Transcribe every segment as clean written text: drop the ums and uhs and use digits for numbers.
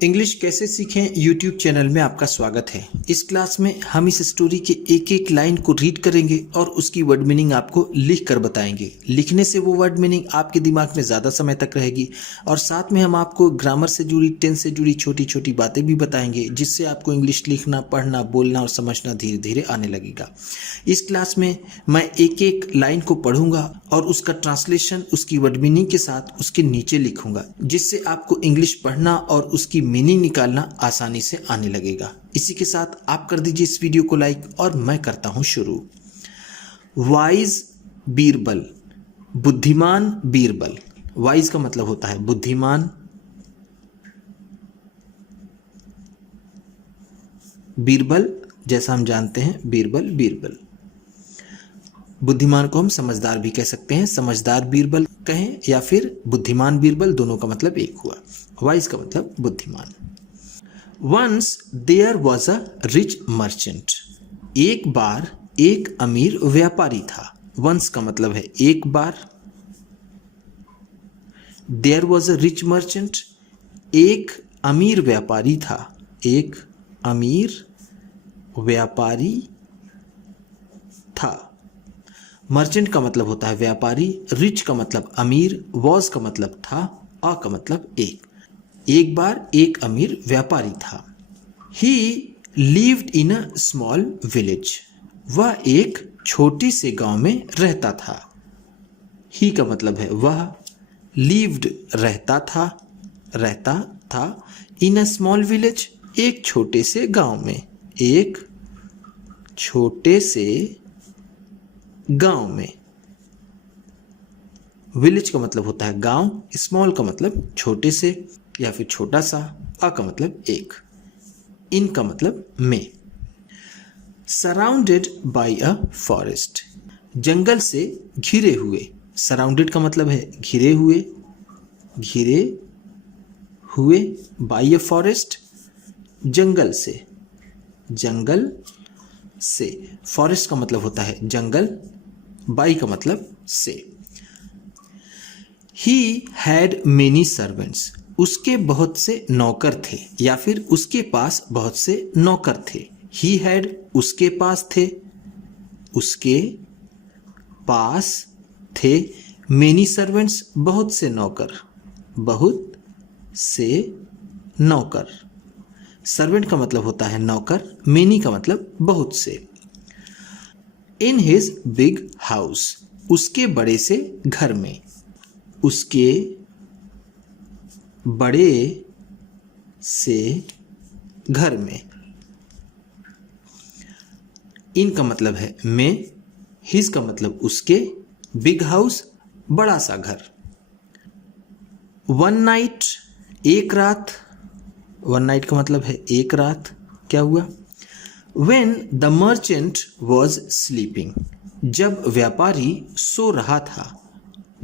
English कैसे सीखें YouTube channel में आपका स्वागत है। इस क्लास में हम इस स्टोरी के एक एक लाइन को रीड करेंगे और उसकी वर्ड मीनिंग आपको लिख कर बताएंगे। लिखने से वो वर्ड मीनिंग आपके दिमाग में ज़्यादा समय तक रहेगी और साथ में हम आपको ग्रामर से जुड़ी, टेंस से जुड़ी छोटी छोटी बातें भी बताएंगे, जिससे आपको इंग्लिश लिखना, पढ़ना, बोलना और समझना धीरे धीरे आने लगेगा। इस क्लास में मैं एक एक लाइन को पढ़ूंगा और उसका ट्रांसलेशन उसकी वर्ड मीनिंग के साथ उसके नीचे लिखूंगा, जिससे आपको इंग्लिश पढ़ना और उसकी मीनिंग निकालना आसानी से आने लगेगा। इसी के साथ आप कर दीजिए इस वीडियो को लाइक और मैं करता हूं शुरू। वाइज बीरबल, बुद्धिमान बीरबल। वाइज का मतलब होता है बुद्धिमान, बीरबल जैसा हम जानते हैं बीरबल बीरबल। बुद्धिमान को हम समझदार भी कह सकते हैं, समझदार बीरबल कहें या फिर बुद्धिमान बीरबल, दोनों का मतलब एक हुआ। वाइज का मतलब बुद्धिमान। Once there was a rich merchant, एक बार एक अमीर व्यापारी था। वंस का मतलब है एक बार, there was a rich merchant एक अमीर व्यापारी था, एक अमीर व्यापारी था। मर्चेंट का मतलब होता है व्यापारी, रिच का मतलब अमीर, वॉज का मतलब था, आ का मतलब एक बार एक अमीर व्यापारी था। ही lived in a small village, वह एक छोटी से गांव में रहता था। ही का मतलब है वह, लिव्ड रहता था, इन अ स्मॉल विलेज एक छोटे से गांव में, एक छोटे से गांव में। विलेज का मतलब होता है गांव, स्मॉल का मतलब छोटे से या फिर छोटा सा, आ का मतलब एक, इन का मतलब में। सराउंडेड बाय अ फॉरेस्ट, जंगल से घिरे हुए। सराउंडेड का मतलब है घिरे हुए, घिरे हुए, बाय अ फॉरेस्ट जंगल से, जंगल से। फॉरेस्ट का मतलब होता है जंगल, बाई का मतलब से। ही हैड मेनी सर्वेंट्स, उसके बहुत से नौकर थे या फिर उसके पास बहुत से नौकर थे। ही हैड उसके पास थे, उसके पास थे, मेनी सर्वेंट्स बहुत से नौकर, बहुत से नौकर। सर्वेंट का मतलब होता है नौकर, मेनी का मतलब बहुत से। इन हिज बिग हाउस, उसके बड़े से घर में, उसके बड़े से घर में। इन का मतलब है में, हिज का मतलब उसके, बिग हाउस बड़ा सा घर। वन नाइट एक रात, वन नाइट का मतलब है एक रात। क्या हुआ? When the merchant was sleeping, जब व्यापारी सो रहा था।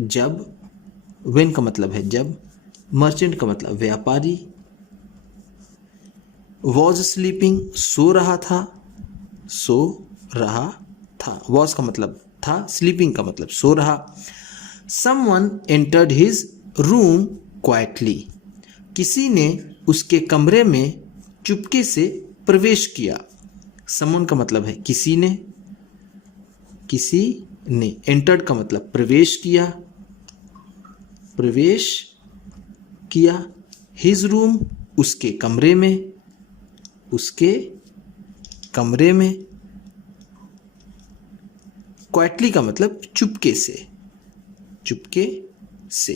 जब, when का मतलब है जब, merchant का मतलब व्यापारी, was sleeping सो रहा था, सो रहा था। was का मतलब था, sleeping का मतलब सो रहा। Someone entered his room quietly, किसी ने उसके कमरे में चुपके से प्रवेश किया। समन का मतलब है किसी ने, किसी ने। एंटर्ड का मतलब प्रवेश किया, प्रवेश किया। हिज रूम उसके कमरे में, उसके कमरे में। क्वाइटली का मतलब चुपके से, चुपके से।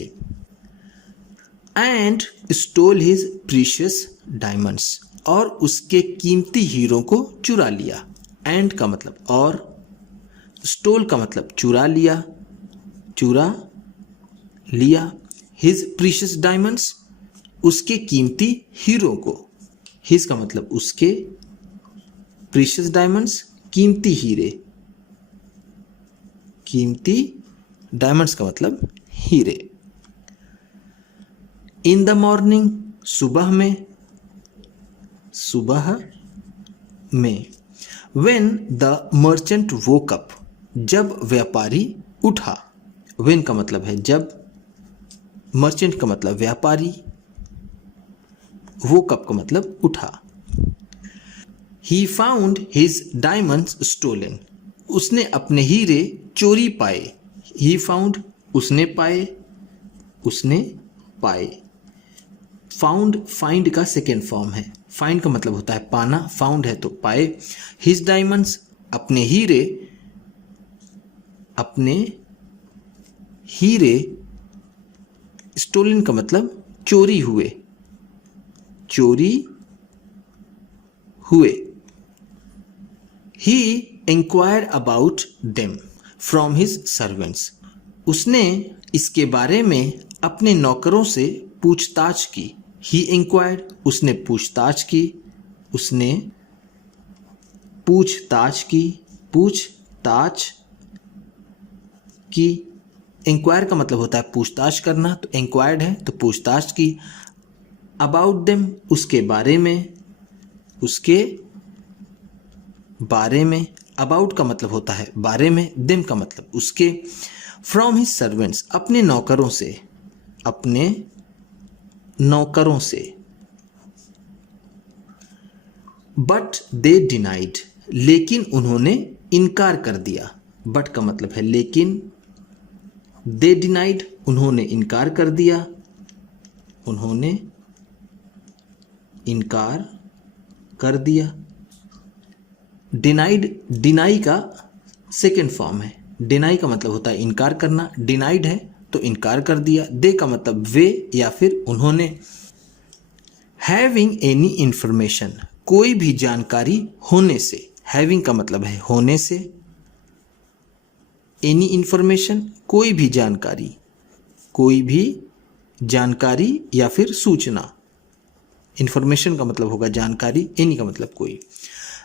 And stall his precious diamonds, और उसके कीमती हीरों को चुरा लिया। एंड का मतलब और, स्टोल का मतलब चुरा लिया, चुरा लिया। हिज प्रीशियस डायमंड्स, उसके कीमती हीरों को। हिज का मतलब उसके, प्रीशियस डायमंड्स कीमती हीरे, कीमती डायमंड्स का मतलब हीरे। इन द मॉर्निंग सुबह में, सुबह में। When the merchant woke up, जब व्यापारी उठा। When का मतलब है जब, मर्चेंट का मतलब व्यापारी, woke up का मतलब उठा। He found his diamonds stolen. उसने अपने हीरे चोरी पाए। He found उसने पाए, उसने पाए। फाउंड फाइंड का सेकेंड फॉर्म है। फाइंड का मतलब होता है पाना, फाउंड है तो पाए। हिज डायमंड्स अपने हीरे, अपने हीरे। स्टोलन का मतलब चोरी हुए, चोरी हुए। He inquired about them from his servants. उसने इसके बारे में अपने नौकरों से पूछताछ की। ही इंक्वायर्ड उसने पूछताछ की, उसने पूछताछ की, पूछताछ की। इंक्वायर का मतलब होता है पूछताछ करना, तो इंक्वायर्ड है तो पूछताछ की। अबाउट देम उसके बारे में, उसके बारे में। अबाउट का मतलब होता है बारे में, देम का मतलब उसके। फ्रॉम हिज सर्वेंट्स अपने नौकरों से, अपने नौकरों से। बट दे डिनाइड लेकिन उन्होंने इनकार कर दिया। बट का मतलब है लेकिन, दे डिनाइड उन्होंने इनकार कर दिया, उन्होंने इनकार कर दिया। डिनाइड डिनाई का सेकेंड फॉर्म है। डिनाई का मतलब होता है इनकार करना, डिनाइड है तो इनकार कर दिया। दे का मतलब वे या फिर उन्होंने। हैविंग एनी इंफॉर्मेशन कोई भी जानकारी होने से। हैविंग का मतलब है होने से। एनी इंफॉर्मेशन कोई भी जानकारी, कोई भी जानकारी या फिर सूचना। इंफॉर्मेशन का मतलब होगा जानकारी, एनी का मतलब कोई।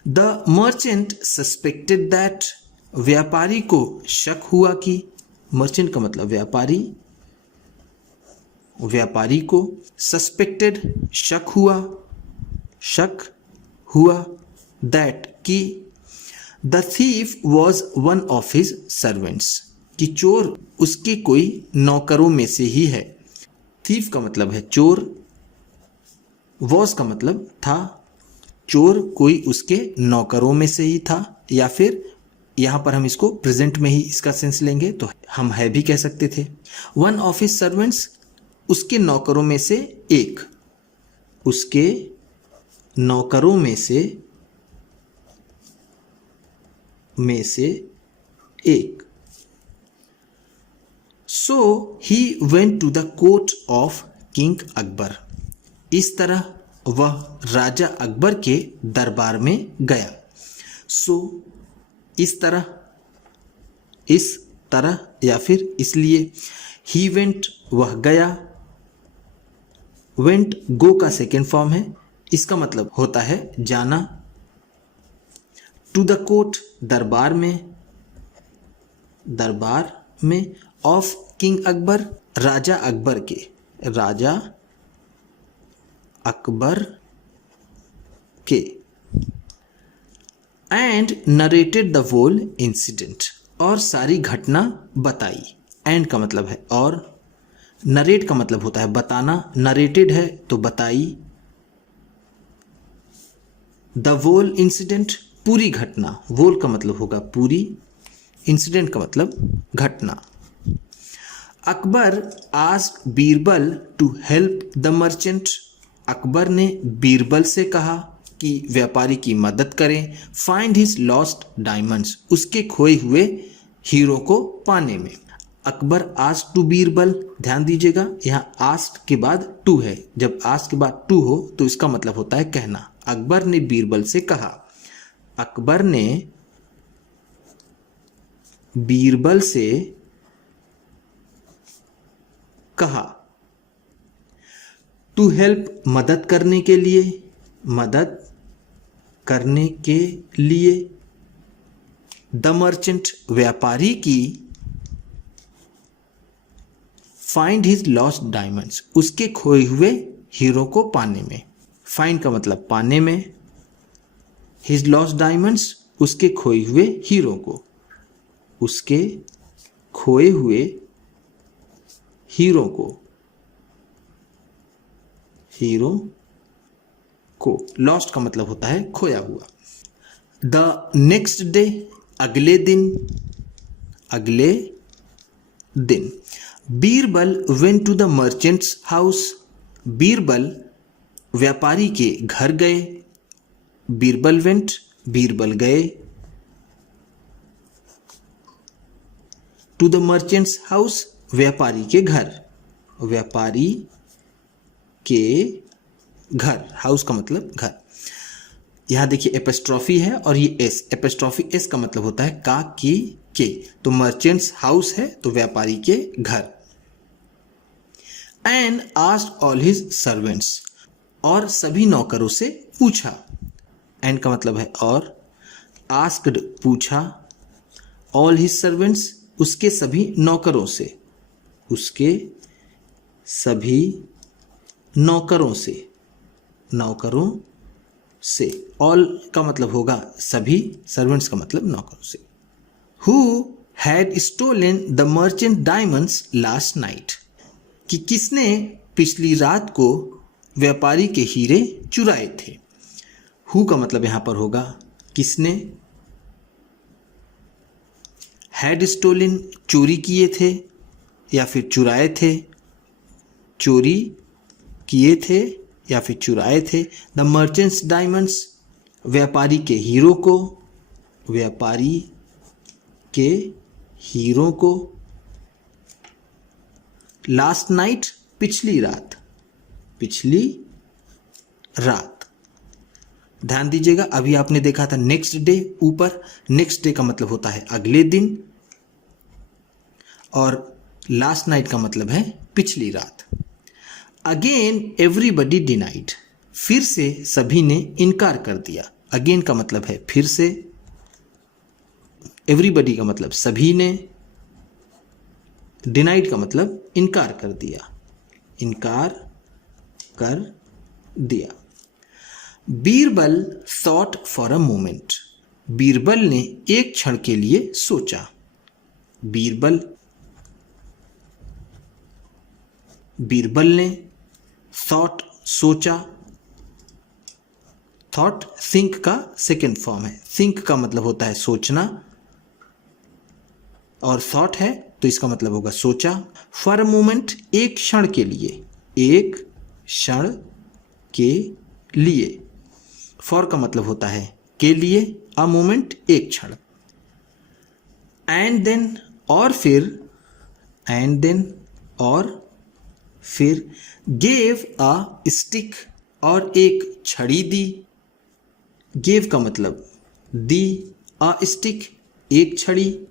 द मर्चेंट सस्पेक्टेड दैट व्यापारी को शक हुआ कि। मर्चेंट का मतलब व्यापारी, व्यापारी को। सस्पेक्टेड शक हुआ, शक हुआ। दैट कि the thief was one of his servants कि चोर उसके कोई नौकरों में से ही है। थीफ का मतलब है चोर, वॉज का मतलब था। चोर कोई उसके नौकरों में से ही था, या फिर यहां पर हम इसको प्रेजेंट में ही इसका सेंस लेंगे तो हम है भी कह सकते थे। वन ऑफ हिज सर्वेंट्स उसके नौकरों में से एक, उसके नौकरों में से एक। So he went to the court of king Akbar. इस तरह वह राजा अकबर के दरबार में गया। सो इस तरह या फिर इसलिए। ही वेंट वह गया। वेंट गो का सेकेंड फॉर्म है, इसका मतलब होता है जाना। टू द कोर्ट दरबार में, दरबार में। ऑफ किंग अकबर राजा अकबर के, राजा अकबर के। And narrated the whole incident और सारी घटना बताई। एंड का मतलब है और, नरेट का मतलब होता है बताना, नरेटेड है तो बताई। द वोल इंसिडेंट पूरी घटना, वोल का मतलब होगा पूरी, इंसिडेंट का मतलब घटना। Akbar asked Birbal to help the merchant. Akbar ने बीरबल से कहा कि व्यापारी की मदद करें। फाइंड हिज लॉस्ट डायमंड्स उसके खोए हुए हीरो को पाने में। अकबर आस्क्ड टू बीरबल, ध्यान दीजिएगा यहाँ आस्क्ड के बाद टू है। जब आस्क्ड के बाद टू हो तो इसका मतलब होता है कहना। अकबर ने बीरबल से कहा, अकबर ने बीरबल से कहा। टू हेल्प मदद करने के लिए, मदद करने के लिए। द मर्चेंट व्यापारी की। फाइंड हिज लॉस्ट डायमंड्स उसके खोए हुए हीरो को पाने में। फाइंड का मतलब पाने में, हिज लॉस्ट डायमंड्स उसके खोए हुए हीरो को, उसके खोए हुए हीरो को, हीरो को, लॉस्ट का मतलब होता है खोया हुआ। द नेक्स्ट डे, अगले दिन, अगले दिन। Birbal went to the merchant's house, Birbal व्यापारी के घर गए। बीरबल वेंट, बीरबल गए। टू द मर्चेंट्स हाउस, व्यापारी के घर, व्यापारी के घर, हाउस का मतलब घर। यहां देखिए एपिस्ट्रॉफी है और ये एस, एपिस्ट्रॉफी एस का मतलब होता है का, की, के। तो मर्चेंट्स हाउस है तो व्यापारी के घर। And asked all his servants, और सभी नौकरों से पूछा। एंड का मतलब है और, आस्क्ड पूछा, ऑल हिज सर्वेंट्स उसके सभी नौकरों से, उसके सभी नौकरों से, नौकरों से। ऑल का मतलब होगा सभी, सर्वेंट्स का मतलब नौकरों से। Who had stolen the merchant diamonds last night, कि किसने पिछली रात को व्यापारी के हीरे चुराए थे। हु का मतलब यहां पर होगा किसने, हैड स्टोलन चोरी किए थे या फिर चुराए थे, चोरी किए थे या फिर चुराए थे। द मर्चेंट्स डायमंड्स, व्यापारी के हीरो को, व्यापारी के हीरो को। लास्ट नाइट, पिछली रात, पिछली रात। ध्यान दीजिएगा, अभी आपने देखा था नेक्स्ट डे ऊपर, नेक्स्ट डे का मतलब होता है अगले दिन, और लास्ट नाइट का मतलब है पिछली रात। अगेन एवरीबडी डिनाइड, फिर से सभी ने इनकार कर दिया। अगेन का मतलब है फिर से, एवरीबडी का मतलब सभी ने, डिनाइड का मतलब इनकार कर दिया, इनकार कर दिया। Birbal thought for a moment, Birbal ने एक क्षण के लिए सोचा। बीरबल, बीरबल ने, थॉट सोचा। थॉट थिंक का सेकेंड फॉर्म है, थिंक का मतलब होता है सोचना और थॉट है तो इसका मतलब होगा सोचा। फॉर अ मोमेंट, एक क्षण के लिए, एक क्षण के लिए। फॉर का मतलब होता है के लिए, अ मोमेंट एक क्षण। एंड देन, और फिर, एंड देन और फिर, गेव अ स्टिक, और एक छड़ी दी। गेव का मतलब दी, अ स्टिक एक छड़ी।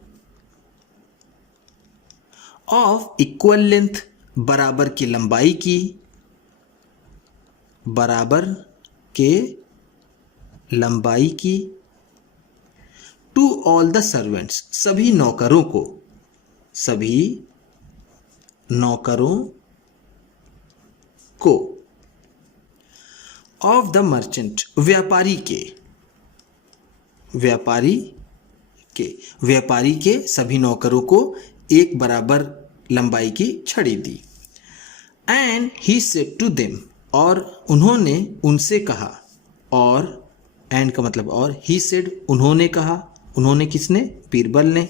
ऑफ इक्वल लेंथ, बराबर की लंबाई की, बराबर के लंबाई की। टू ऑल द सर्वेंट्स, सभी नौकरों को, सभी नौकरों को। ऑफ द मर्चेंट, व्यापारी के, व्यापारी के, व्यापारी के सभी नौकरों को एक बराबर लंबाई की छड़ी दी। And he said to them, और उन्होंने उनसे कहा। और एंड का मतलब और, ही सेड उन्होंने कहा। उन्होंने किसने, बीरबल ने।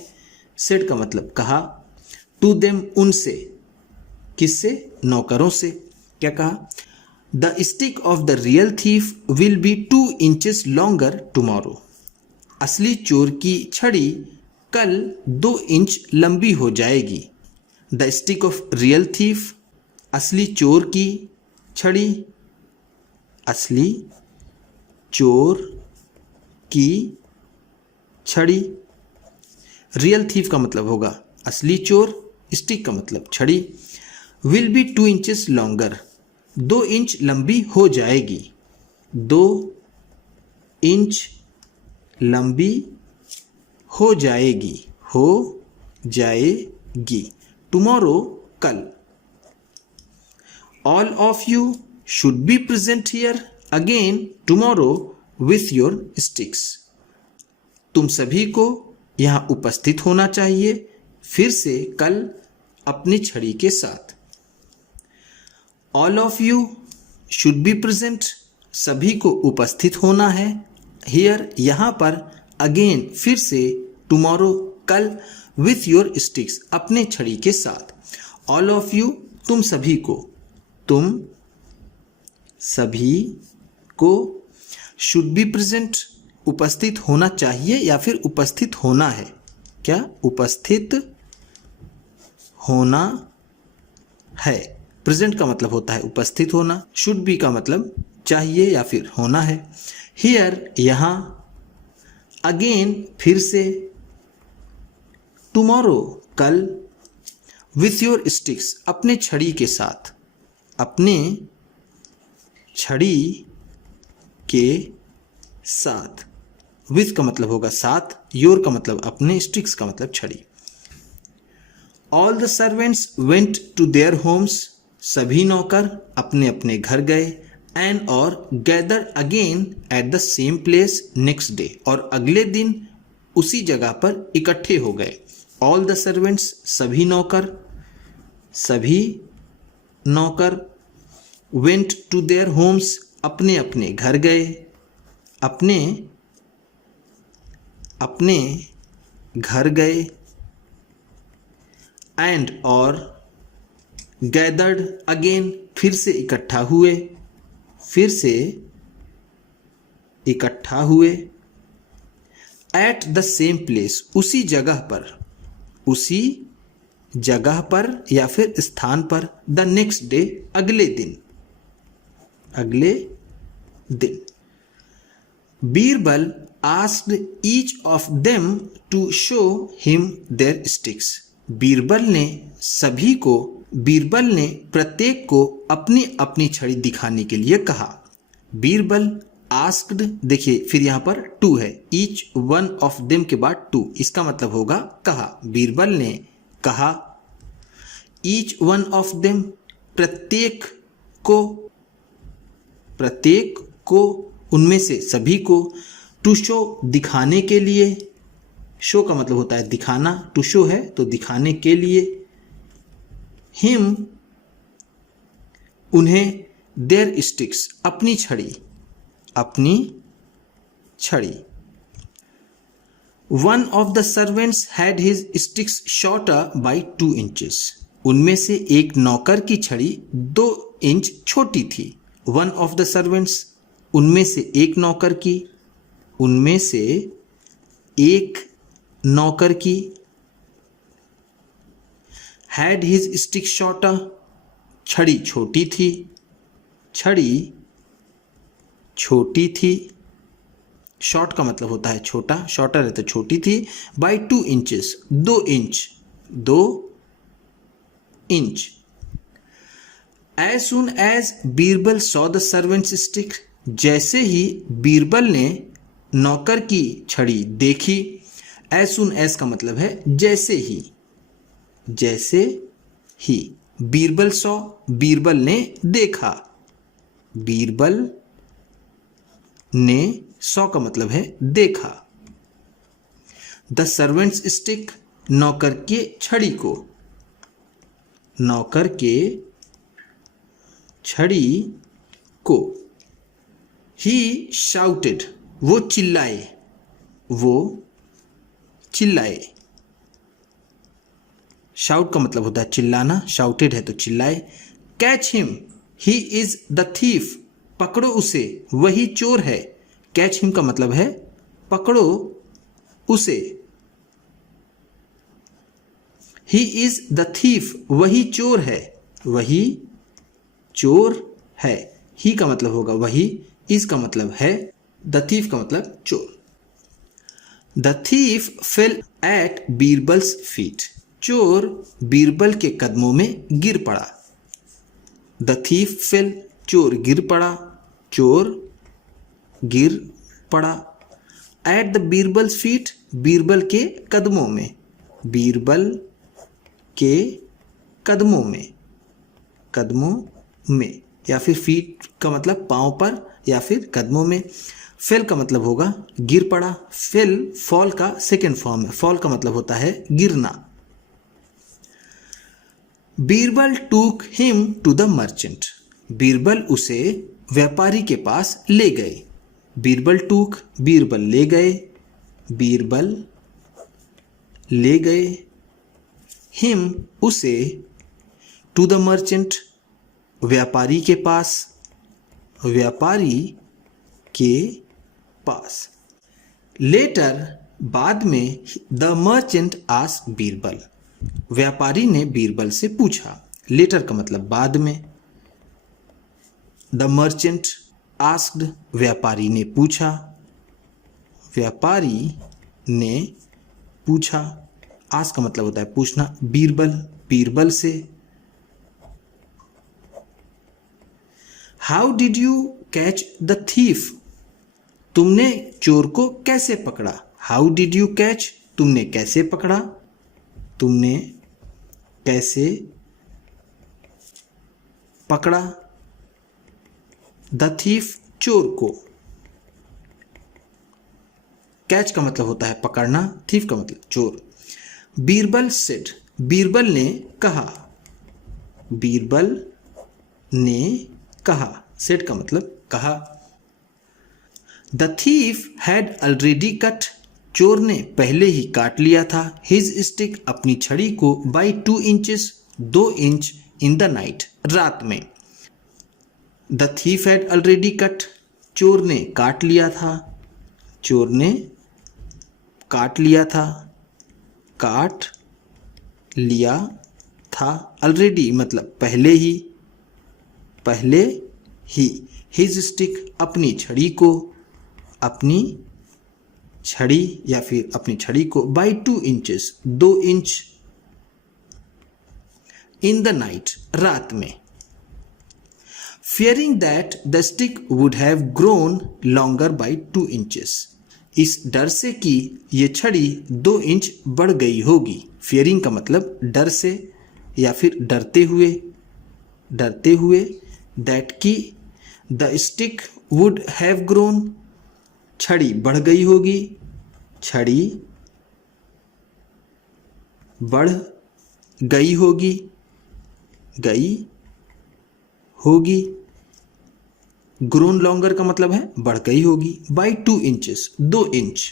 सेड का मतलब कहा। टू देम उनसे, किससे, नौकरों से। क्या कहा, the stick of the real thief will be 2 inches longer tomorrow, असली चोर की छड़ी कल 2 इंच लंबी हो जाएगी। The stick of real thief, असली चोर की छड़ी, असली चोर की छड़ी। रियल थीफ का मतलब होगा असली चोर, स्टिक का मतलब छड़ी। Will be 2 inches longer, 2 inch लंबी हो जाएगी, 2 इंच लंबी हो जाएगी, हो जाएगी। टुमारो, कल। All of you should be present here again tomorrow with your sticks, तुम सभी को यहाँ उपस्थित होना चाहिए फिर से कल अपनी छड़ी के साथ। All of you should be present सभी को उपस्थित होना है। हियर यहाँ पर, अगेन फिर से, टुमारो कल, विथ योर स्टिक्स अपने छड़ी के साथ, ऑल ऑफ यू तुम सभी को, तुम सभी को, शुड बी प्रेजेंट उपस्थित होना चाहिए या फिर उपस्थित होना है, क्या उपस्थित होना है। प्रेजेंट का मतलब होता है उपस्थित होना, शुड बी का मतलब चाहिए या फिर होना है। हियर यहाँ, अगेन फिर से, टुमारो कल, विथ योर स्टिक्स अपने छड़ी के साथ, अपने छड़ी के साथ, विथ का मतलब होगा साथ, योर का मतलब अपने, स्टिक्स का मतलब छड़ी। All the servants went to their homes सभी नौकर अपने अपने घर गए, एंड और gather again at the same place next day और अगले दिन उसी जगह पर इकट्ठे हो गए। ऑल द सर्वेंट्स सभी नौकर, वेंट टू देयर होम्स अपने अपने घर गए, अपने घर गए, एंड और गैदर्ड अगेन फिर से इकट्ठा हुए, एट द सेम प्लेस उसी जगह पर या फिर स्थान पर, द नेक्स्ट डे अगले दिन। Birbal asked each of them to show him their sticks. Birbal ने प्रत्येक को अपनी अपनी छड़ी दिखाने के लिए कहा। बीरबल आस्क्ड, देखिए फिर यहाँ पर टू है, ईच वन ऑफ देम के बाद टू, इसका मतलब होगा कहा। बीरबल ने कहा, ईच वन ऑफ देम प्रत्येक को उनमें से सभी को, टू शो दिखाने के लिए, शो का मतलब होता है दिखाना, टू शो है तो दिखाने के लिए, हिम उन्हें, देयर स्टिक्स अपनी छड़ी। One of the servants had his sticks shorter by 2 inches. उनमें से एक नौकर की छड़ी 2 इंच छोटी थी। वन ऑफ द सर्वेंट्स उनमें से एक नौकर की, हैड हिज स्टिक शॉर्टर छड़ी छोटी थी, शॉर्ट का मतलब होता है छोटा, शॉर्टर है तो छोटी थी, by 2 inches 2 inch. As soon as Birbal saw the servant's stick, जैसे ही बीरबल ने नौकर की छड़ी देखी, एज सुन एज का मतलब है जैसे ही, बीरबल सॉ बीरबल ने देखा, बीरबल ने, सॉ का मतलब है देखा, द सर्वेंट्स स्टिक नौकर के छड़ी को, ही शाउटेड वो चिल्लाए, शाउट का मतलब होता है चिल्लाना, शाउटेड है तो चिल्लाए। Catch him he is the thief, पकड़ो उसे वही चोर है। कैच हिम का मतलब है पकड़ो उसे, ही इज द थीफ वही चोर है, ही का मतलब होगा वही, इज का मतलब है, द थीफ का मतलब चोर। The thief fell at Birbal's feet, चोर बीरबल के कदमों में गिर पड़ा। द थीफ फेल, चोर गिर पड़ा, at the Birbal's feet, Birbal के कदमों में, या फिर फीट का मतलब पांव पर या फिर कदमों में। फेल का मतलब होगा गिर पड़ा, फेल फॉल का सेकेंड फॉर्म है, फॉल का मतलब होता है गिरना। Birbal took him to the merchant, Birbal उसे व्यापारी के पास ले गए। बीरबल टूक, बीरबल ले गए, बीरबल ले गए। हिम, उसे। टू द मर्चेंट, व्यापारी के पास, व्यापारी के पास। लेटर, बाद में। द मर्चेंट आस्क्ड बीरबल, व्यापारी ने बीरबल से पूछा। लेटर का मतलब बाद में। द मर्चेंट आस्क्ड, व्यापारी ने पूछा, व्यापारी ने पूछा। आस्क का मतलब होता है पूछना। बीरबल, बीरबल से। How did you catch the thief, तुमने चोर को कैसे पकड़ा। हाउ डिड यू कैच, तुमने कैसे पकड़ा, तुमने कैसे पकड़ा। द थीफ, चोर को। कैच का मतलब होता है पकड़ना, थीफ का मतलब चोर। बीरबल सेड, बीरबल ने कहा, बीरबल ने कहा। सेड का मतलब कहा। The thief had already cut, चोर ने पहले ही काट लिया था। हिज स्टिक, अपनी छड़ी को। By 2 inches, 2 inch. In the night, रात में। The thief had already cut, चोर ने काट लिया था, चोर ने काट लिया था, काट लिया था। ऑलरेडी मतलब पहले ही, पहले ही। हिज स्टिक, अपनी छड़ी को, अपनी छड़ी या फिर अपनी छड़ी को। By 2 inches, 2 inch. In the night, रात में। Fearing that the stick would have grown longer by 2 inches, इस डर से कि ये छड़ी 2 इंच बढ़ गई होगी। फियरिंग का मतलब डर से या फिर डरते हुए, डरते हुए। दैट की the stick would have grown, छड़ी बढ़ गई होगी, छड़ी बढ़ गई होगी, गई होगी। ग्रोन लॉन्गर का मतलब है बढ़ गई होगी। By 2 inches, 2 inch.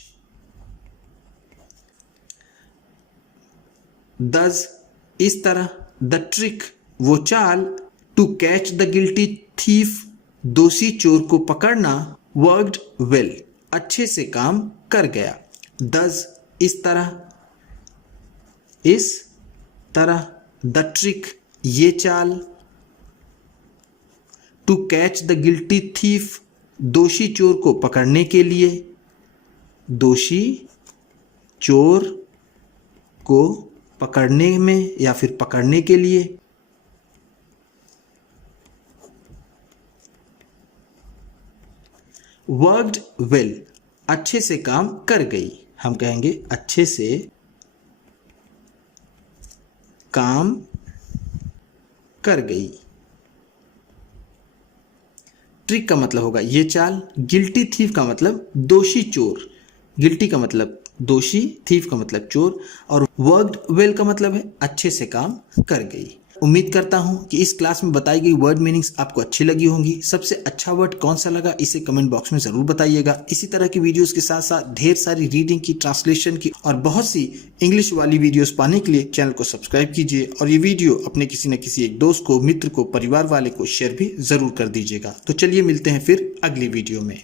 दस, इस तरह। द ट्रिक, वो चाल। To catch the guilty thief, दोषी चोर को पकड़ना। वर्कड वेल, अच्छे से काम कर गया। दस, इस तरह, इस तरह। द ट्रिक, ये चाल। To catch the guilty thief, दोषी चोर को पकड़ने के लिए, दोषी चोर को पकड़ने में या फिर पकड़ने के लिए। वर्कड वेल, अच्छे से काम कर गई। हम कहेंगे अच्छे से काम कर गई। ट्रिक का मतलब होगा ये चाल। गिल्टी थीफ का मतलब दोषी चोर। गिल्टी का मतलब दोषी, थीफ का मतलब चोर, और वर्कड वेल का मतलब है अच्छे से काम कर गई। उम्मीद करता हूं कि इस क्लास में बताई गई वर्ड मीनिंग्स आपको अच्छी लगी होंगी। सबसे अच्छा वर्ड कौन सा लगा इसे कमेंट बॉक्स में जरूर बताइएगा। इसी तरह की वीडियोस के साथ साथ ढेर सारी रीडिंग की, ट्रांसलेशन की और बहुत सी इंग्लिश वाली वीडियोस पाने के लिए चैनल को सब्सक्राइब कीजिए और ये वीडियो अपने किसी न किसी एक दोस्त को, मित्र को, परिवार वाले को शेयर भी जरूर कर दीजिएगा। तो चलिए मिलते हैं फिर अगली वीडियो में।